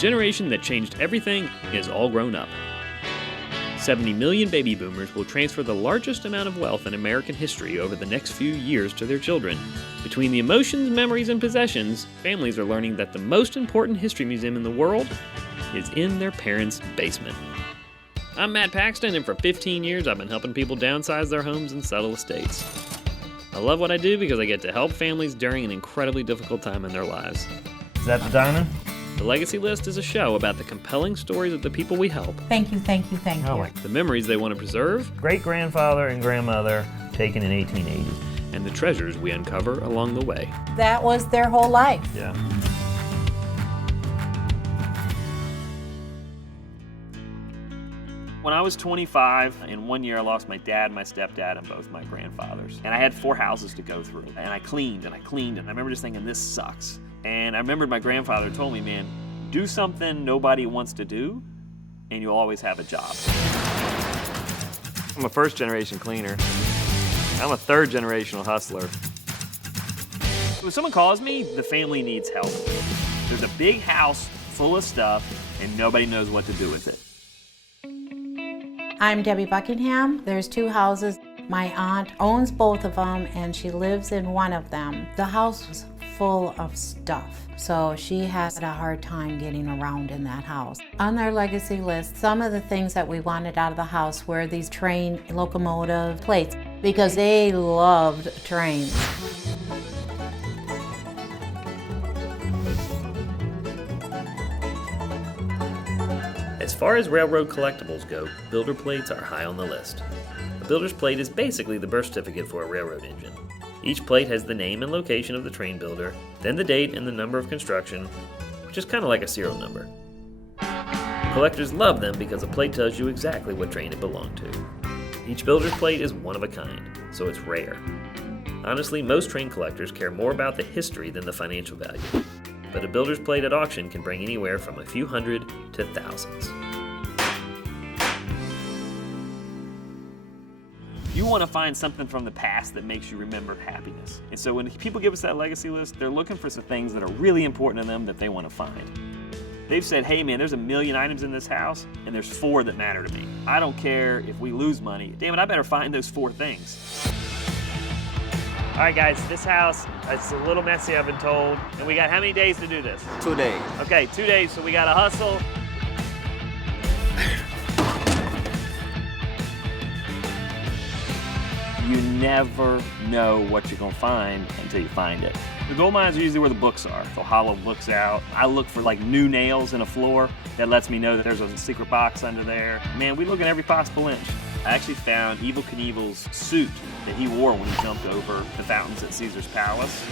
generation that changed everything is all grown up. 70 million baby boomers will transfer the largest amount of wealth in American history over the next few years to their children. Between the emotions, memories, and possessions, families are learning that the most important history museum in the world is in their parents' basement. I'm Matt Paxton, and for 15 years I've been helping people downsize their homes and settle estates. I love what I do because I get to help families during an incredibly difficult time in their lives. Is that the diamond? The Legacy List is a show about the compelling stories of the people we help. Thank you. The memories they want to preserve. Great-grandfather and grandmother taken in 1880. And the treasures we uncover along the way. That was their whole life. Yeah. When I was 25, in 1 year I lost my dad, my stepdad, and both my grandfathers. And I had 4 houses to go through. And I cleaned, and I remember just thinking, this sucks. And I remembered my grandfather told me, man, do something nobody wants to do, and you'll always have a job. I'm a first-generation cleaner. I'm a third-generational hustler. When someone calls me, the family needs help. There's a big house full of stuff, and nobody knows what to do with it. I'm Debbie Buckingham. There's 2 houses. My aunt owns both of them, and she lives in one of them. The house was full of stuff, so she has a hard time getting around in that house. On their legacy list, some of the things that we wanted out of the house were these train locomotive plates, because they loved trains. As far as railroad collectibles go, builder plates are high on the list. A builder's plate is basically the birth certificate for a railroad engine. Each plate has the name and location of the train builder, then the date and the number of construction, which is kind of like a serial number. Collectors love them because a plate tells you exactly what train it belonged to. Each builder's plate is one of a kind, so it's rare. Honestly, most train collectors care more about the history than the financial value. But a builder's plate at auction can bring anywhere from a few hundred to thousands. You want to find something from the past that makes you remember happiness. And so when people give us that legacy list, they're looking for some things that are really important to them that they want to find. They've said, hey man, there's 1 million items in this house, and there's 4 that matter to me. I don't care if we lose money. Damn it, I better find those 4 things. All right guys, this house, it's a little messy, I've been told. And we got how many days to do this? 2 days. Okay, 2 days, so we gotta hustle. You never know what you're gonna find until you find it. The gold mines are usually where the books are. They'll hollow books out. I look for like new nails in a floor. That lets me know that there's a secret box under there. Man, we look at every possible inch. I actually found Evel Knievel's suit that he wore when he jumped over the fountains at Caesar's Palace.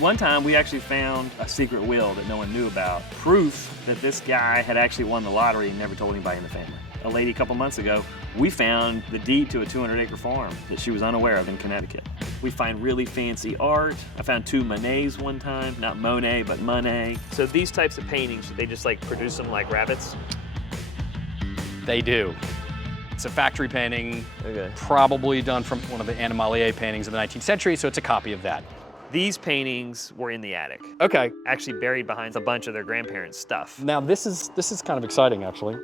One time we actually found a secret will that no one knew about. Proof that this guy had actually won the lottery and never told anybody in the family. A lady a couple months ago, we found the deed to a 200-acre farm that she was unaware of in Connecticut. We find really fancy art. I found 2 Monets one time, not Monet, but Monet. So these types of paintings, they just like produce them like rabbits? They do. It's a factory painting, probably done from one of the Animalier paintings of the 19th century, so it's a copy of that. These paintings were in the attic. Okay. Actually buried behind a bunch of their grandparents' stuff. Now this is kind of exciting, actually.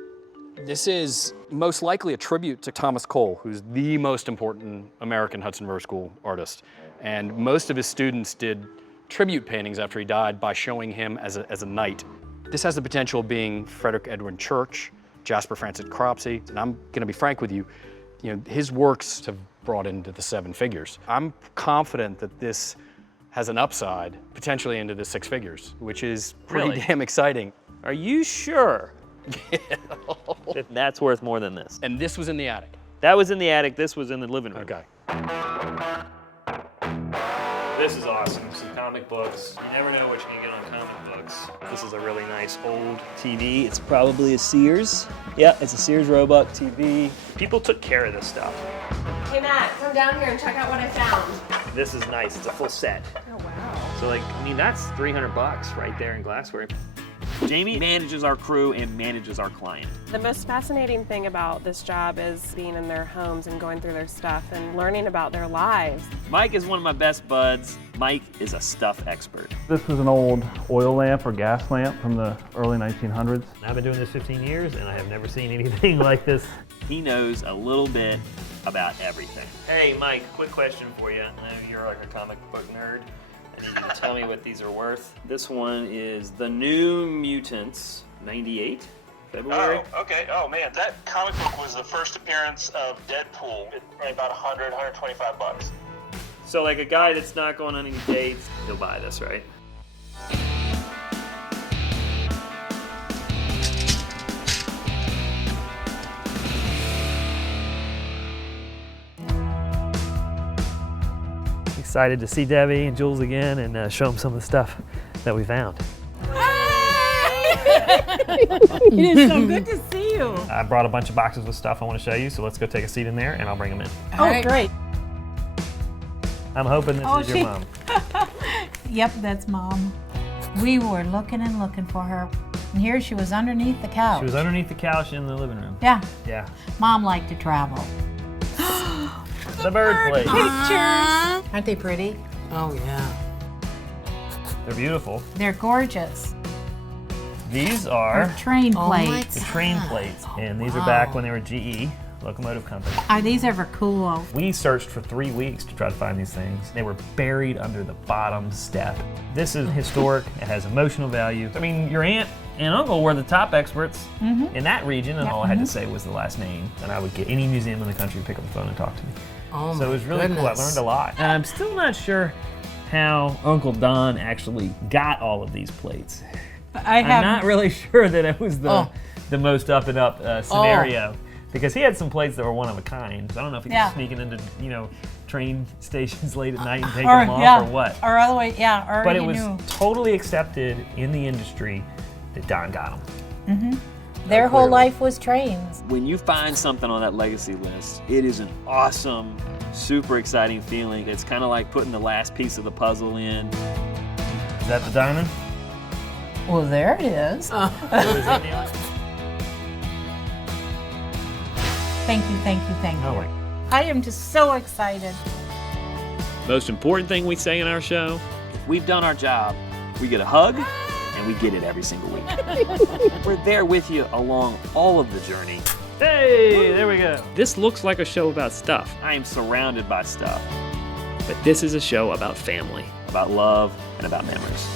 This is most likely a tribute to Thomas Cole, who's the most important American Hudson River School artist. And most of his students did tribute paintings after he died by showing him as a knight. This has the potential of being Frederick Edwin Church, Jasper Francis Cropsey, and I'm gonna be frank with you, his works have brought into the 7 figures. I'm confident that this has an upside, potentially into the 6 figures, which is pretty damn exciting. Are you sure? That's worth more than this. And this was in the attic? That was in the attic, this was in the living room. Okay. This is awesome, some comic books. You never know what you can get on comic books. This is a really nice old TV. It's probably a Sears. Yeah, it's a Sears Roebuck TV. People took care of this stuff. Hey Matt, come down here and check out what I found. This is nice, it's a full set. Oh wow. So that's $300 right there in glassware. Jamie manages our crew and manages our client. The most fascinating thing about this job is being in their homes and going through their stuff and learning about their lives. Mike is one of my best buds. Mike is a stuff expert. This was an old oil lamp or gas lamp from the early 1900s. I've been doing this 15 years and I have never seen anything like this. He knows a little bit about everything. Hey Mike, quick question for you. I know you're like a comic book nerd. I need you to tell me what these are worth. This one is the New Mutants, 98, February. Oh, okay. Oh, man. That comic book was the first appearance of Deadpool. It's probably about 100, 125 bucks. So like a guy that's not going on any dates, he'll buy this, right? Excited to see Debbie and Jules again and show them some of the stuff that we found. It is so good to see you. I brought a bunch of boxes with stuff I want to show you, so let's go take a seat in there and I'll bring them in. Oh, great. I'm hoping this is your mom. Yep, that's Mom. We were looking and looking for her. And here she was underneath the couch. She was underneath the couch in the living room. Yeah, Yeah. Mom liked to travel. The bird plate. Pictures. Aren't they pretty? Oh, yeah. They're beautiful. They're gorgeous. These are They're train Oh my plates. the train plates, and these are back when they were GE, locomotive company. Are these ever cool? We searched for 3 weeks to try to find these things. They were buried under the bottom step. This is historic. It has emotional value. I mean, your aunt and uncle were the top experts in that region, and all I had to say was the last name. And I would get any museum in the country to pick up the phone and talk to me. Oh So it was really cool. I learned a lot. And I'm still not sure how Uncle Don actually got all of these plates. I'm not really sure that it was the most up and up scenario, because he had some plates that were one of a kind. So I don't know if he was sneaking into train stations late at night and taking them off or what. Or all the way, or But it you was knew. totally accepted in the industry that Don got them. Their whole life was trains. When you find something on that legacy list, it is an awesome, super exciting feeling. It's kind of like putting the last piece of the puzzle in. Is that the diamond? Well, there it is. What is it, Neil? Thank you, thank you, thank you. Oh, my. I am just so excited. Most important thing we say in our show, if we've done our job, we get a hug, and we get it every single week. We're there with you along all of the journey. Hey, there we go. This looks like a show about stuff. I am surrounded by stuff. But this is a show about family, about love, and about memories.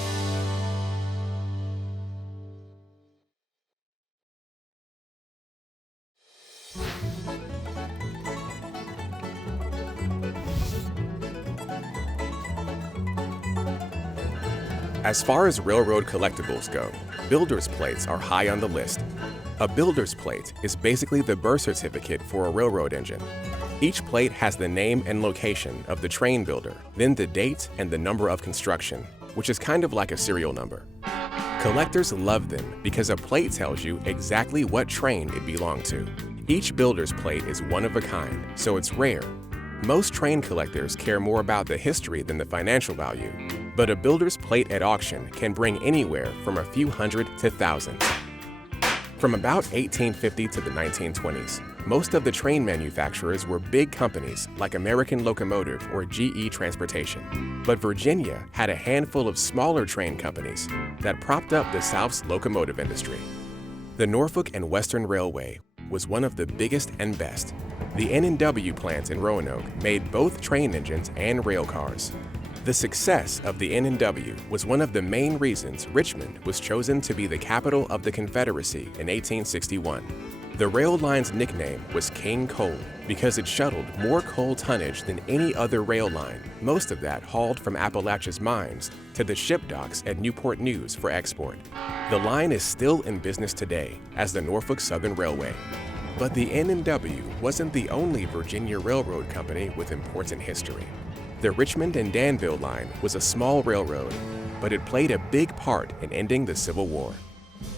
As far as railroad collectibles go, builder's plates are high on the list. A builder's plate is basically the birth certificate for a railroad engine. Each plate has the name and location of the train builder, then the date and the number of construction, which is kind of like a serial number. Collectors love them because a plate tells you exactly what train it belonged to. Each builder's plate is one of a kind, so it's rare. Most train collectors care more about the history than the financial value, but a builder's plate at auction can bring anywhere from a few hundred to thousands. From about 1850 to the 1920s, most of the train manufacturers were big companies like American Locomotive or GE Transportation. But Virginia had a handful of smaller train companies that propped up the South's locomotive industry. The Norfolk and Western Railway was one of the biggest and best. The N&W plant in Roanoke made both train engines and rail cars. The success of the N&W was one of the main reasons Richmond was chosen to be the capital of the Confederacy in 1861. The rail line's nickname was King Coal because it shuttled more coal tonnage than any other rail line, most of that hauled from Appalachia's mines to the ship docks at Newport News for export. The line is still in business today as the Norfolk Southern Railway. But the N&W wasn't the only Virginia railroad company with important history. The Richmond and Danville line was a small railroad, but it played a big part in ending the Civil War.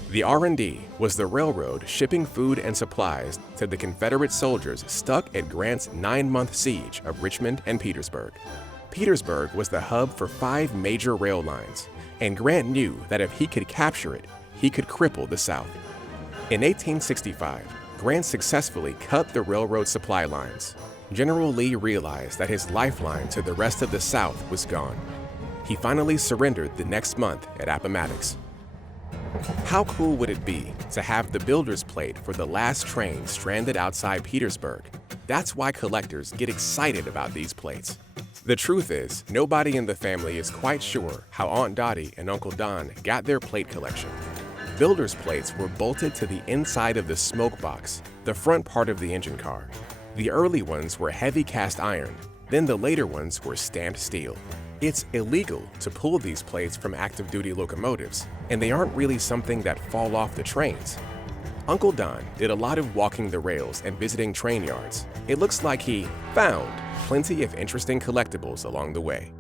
The R&D was the railroad shipping food and supplies to the Confederate soldiers stuck at Grant's 9-month siege of Richmond and Petersburg. Petersburg was the hub for 5 major rail lines, and Grant knew that if he could capture it, he could cripple the South. In 1865, Grant successfully cut the railroad supply lines. General Lee realized that his lifeline to the rest of the South was gone. He finally surrendered the next month at Appomattox. How cool would it be to have the builder's plate for the last train stranded outside Petersburg? That's why collectors get excited about these plates. The truth is, nobody in the family is quite sure how Aunt Dottie and Uncle Don got their plate collection. Builder's plates were bolted to the inside of the smoke box, the front part of the engine car. The early ones were heavy cast iron, then the later ones were stamped steel. It's illegal to pull these plates from active duty locomotives, and they aren't really something that fall off the trains. Uncle Don did a lot of walking the rails and visiting train yards. It looks like he found plenty of interesting collectibles along the way.